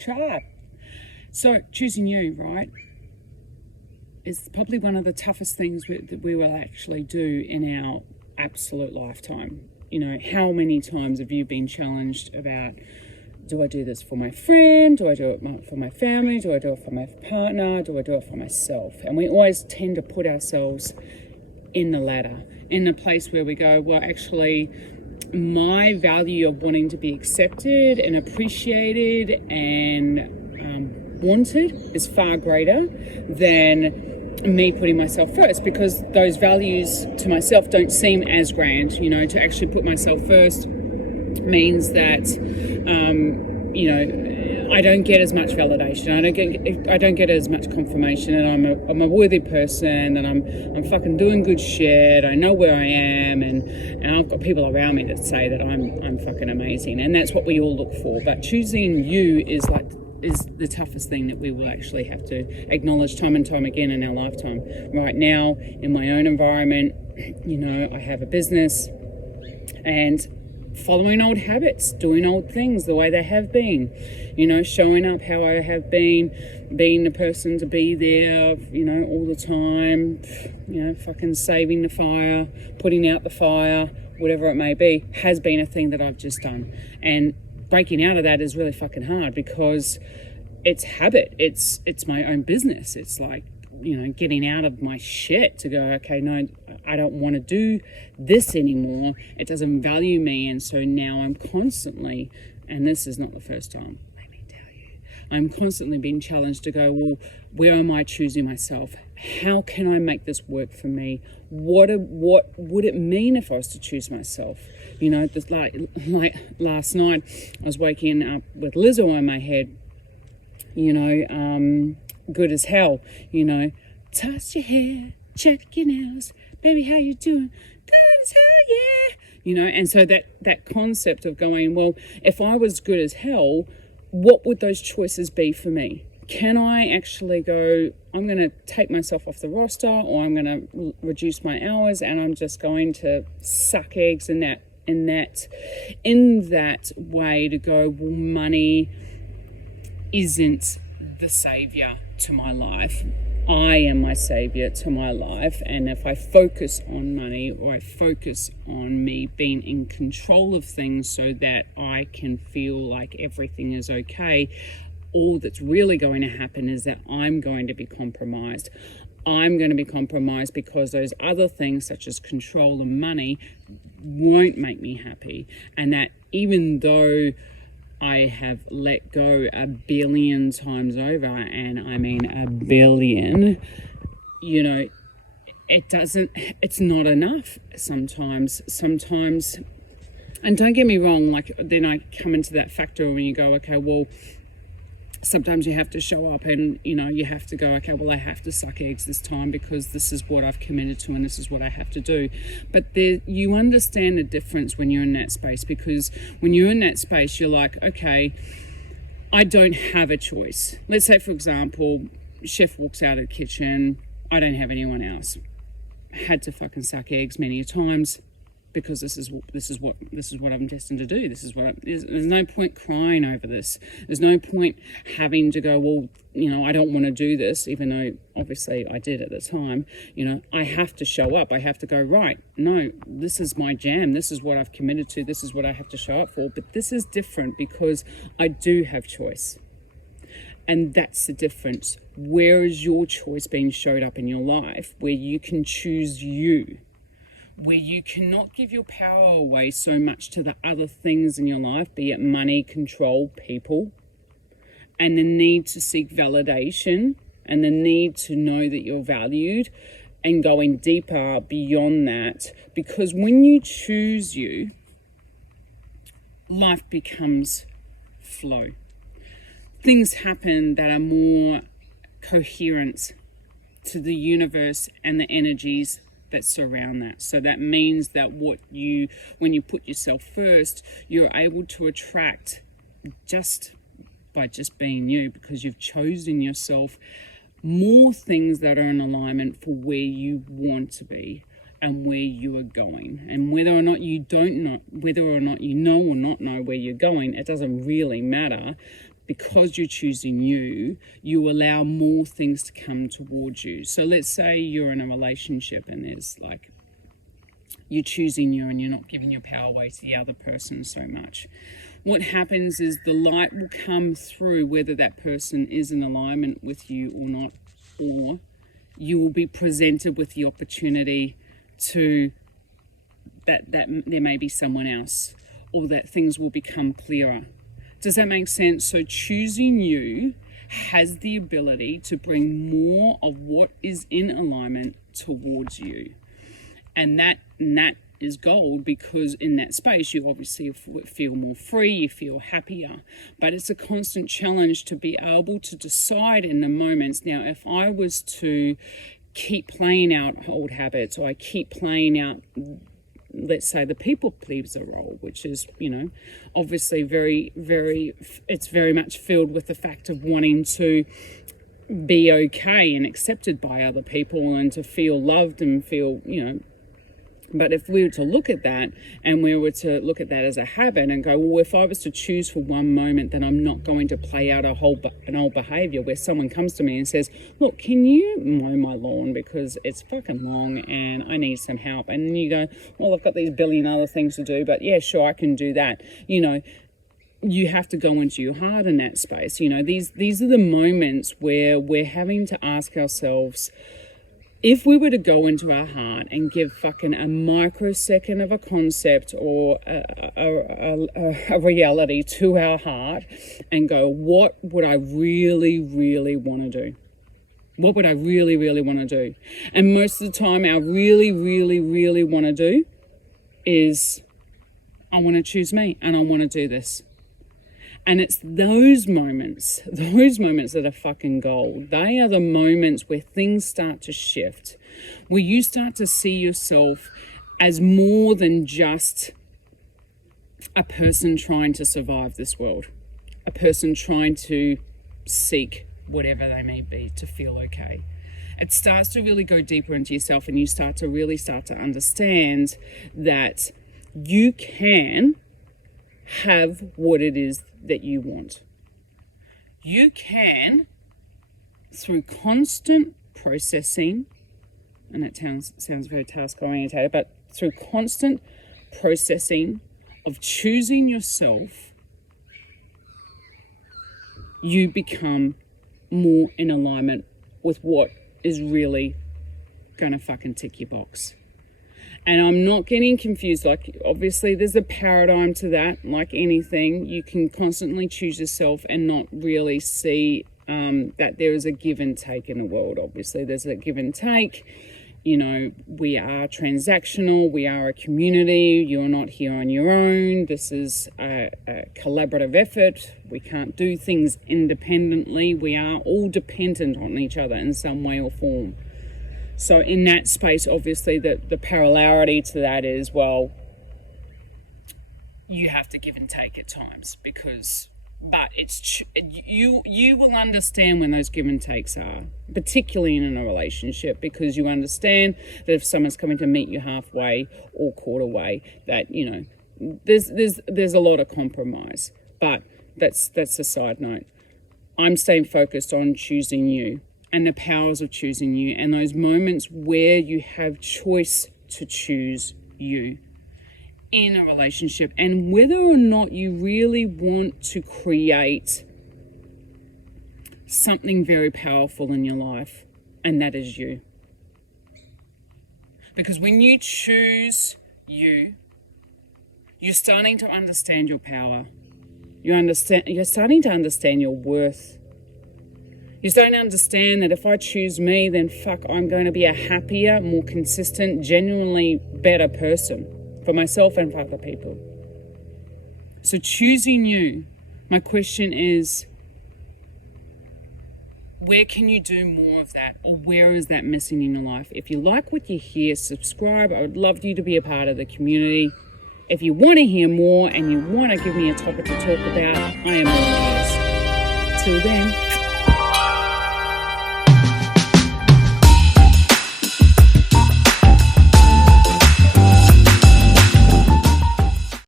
shut up. So choosing you, right, is probably one of the toughest things that we will actually do in our absolute lifetime. You know, how many times have you been challenged about, do I do this for my friend? Do I do it for my family? Do I do it for my partner? Do I do it for myself? And we always tend to put ourselves in the ladder, in the place where we go, well, actually, my value of wanting to be accepted and appreciated and wanted is far greater than me putting myself first, because those values to myself don't seem as grand. You know, to actually put myself first means that, you know, I don't get as much validation. I don't get as much confirmation that I'm a worthy person, that I'm fucking doing good shit. I know where I am, and I've got people around me that say that I'm fucking amazing, and that's what we all look for. But choosing you is the toughest thing that we will actually have to acknowledge time and time again in our lifetime. Right now, in my own environment, you know, I have a business and following old habits, doing old things the way they have been, you know, showing up how I have been, being the person to be there, you know, all the time, you know, fucking saving the fire, putting out the fire, whatever it may be, has been a thing that I've just done. And breaking out of that is really fucking hard, because it's habit. It's my own business. It's like, you know, getting out of my shit to go, okay, no, I don't want to do this anymore. It doesn't value me. And so now I'm constantly, and this is not the first time, let me tell you, I'm constantly being challenged to go, well, where am I choosing myself? How can I make this work for me? What would it mean if I was to choose myself? You know, like last night, I was waking up with Lizzo in my head, you know, good as hell, you know, toss your hair, check your nails, baby, how you doing? Good as hell, yeah. You know, and so that concept of going, well, if I was good as hell, what would those choices be for me? Can I actually go, I'm going to take myself off the roster, or I'm going to reduce my hours, and I'm just going to suck eggs in that way to go, well, money isn't the savior to my life. I am my savior to my life. And if I focus on money, or I focus on me being in control of things so that I can feel like everything is okay, all that's really going to happen is that I'm going to be compromised. I'm going to be compromised because those other things, such as control and money, won't make me happy. And that even though I have let go a billion times over, and I mean a billion, you know, it's not enough sometimes, and don't get me wrong, like, then I come into that factor when you go, okay, well, sometimes you have to show up and, you know, you have to go, okay, well, I have to suck eggs this time because this is what I've committed to and this is what I have to do. But you understand the difference when you're in that space, because when you're in that space, you're like, okay, I don't have a choice. Let's say, for example, chef walks out of the kitchen, I don't have anyone else. Had to fucking suck eggs many a times, because this is what I'm destined to do. There's no point crying over this. There's no point having to go, well, you know, I don't want to do this, even though obviously I did at the time. You know, I have to show up. I have to go, right, no, this is my jam. This is what I've committed to. This is what I have to show up for. But this is different because I do have choice. And that's the difference. Where is your choice being showed up in your life, where you can choose you? Where you cannot give your power away so much to the other things in your life, be it money, control, people, and the need to seek validation, and the need to know that you're valued, and going deeper beyond that. Because when you choose you, life becomes flow. Things happen that are more coherent to the universe and the energies that surround that. So that means that when you put yourself first, you're able to attract just by being you, because you've chosen yourself, more things that are in alignment for where you want to be and where you are going. And whether or not you know or not know where you're going, it doesn't really matter, because you're choosing you, you allow more things to come towards you. So let's say you're in a relationship and there's like, you're choosing you and you're not giving your power away to the other person so much. What happens is the light will come through whether that person is in alignment with you or not, or you will be presented with the opportunity to that there may be someone else, or that things will become clearer. Does that make sense? So choosing you has the ability to bring more of what is in alignment towards you. And that is gold, because in that space you obviously feel more free, you feel happier. But it's a constant challenge to be able to decide in the moments. Now, if I was to keep playing out old habits, or I keep playing out, let's say, the people pleaser role, which is, obviously it's very much filled with the fact of wanting to be okay and accepted by other people and to feel loved and feel, But if we were to look at that, and we were to look at that as a habit and go, well, if I was to choose for one moment, then I'm not going to play out an old behavior where someone comes to me and says, look, can you mow my lawn because it's fucking long and I need some help? And then you go, well, I've got these billion other things to do, but yeah, sure, I can do that. You have to go into your heart in that space. These are the moments where we're having to ask ourselves, if we were to go into our heart and give fucking a microsecond of a concept or a reality to our heart and go, what would I really, really want to do? What would I really, really want to do? And most of the time, our really, really, really want to do is, I want to choose me and I want to do this. And it's those moments that are fucking gold. They are the moments where things start to shift, where you start to see yourself as more than just a person trying to survive this world, a person trying to seek whatever they may be to feel okay. It starts to really go deeper into yourself, and you start to understand that you can have what it is that you want. You can, through constant processing, and it sounds very task orientated, but through constant processing of choosing yourself, you become more in alignment with what is really going to fucking tick your box. And I'm not getting confused. Like, obviously there's a paradigm to that. Like anything, you can constantly choose yourself and not really see that there is a give and take in the world. Obviously there's a give and take. We are transactional. We are a community. You're not here on your own. This is a collaborative effort. We can't do things independently. We are all dependent on each other in some way or form. So in that space, obviously, the parallelity to that is, well, you have to give and take at times, but you will understand when those give and takes are, particularly in a relationship, because you understand that if someone's coming to meet you halfway or quarter way, that, there's a lot of compromise. But that's a side note. I'm staying focused on choosing you and the powers of choosing you, and those moments where you have choice to choose you in a relationship, and whether or not you really want to create something very powerful in your life, and that is you. Because when you choose you, you're starting to understand your power. You're starting to understand your worth. You're starting to understand that if I choose me, then I'm going to be a happier, more consistent, genuinely better person for myself and for other people. So choosing you, my question is, where can you do more of that, or where is that missing in your life? If you like what you hear, subscribe. I would love you to be a part of the community. If you want to hear more and you want to give me a topic to talk about, I am all ears. Till then.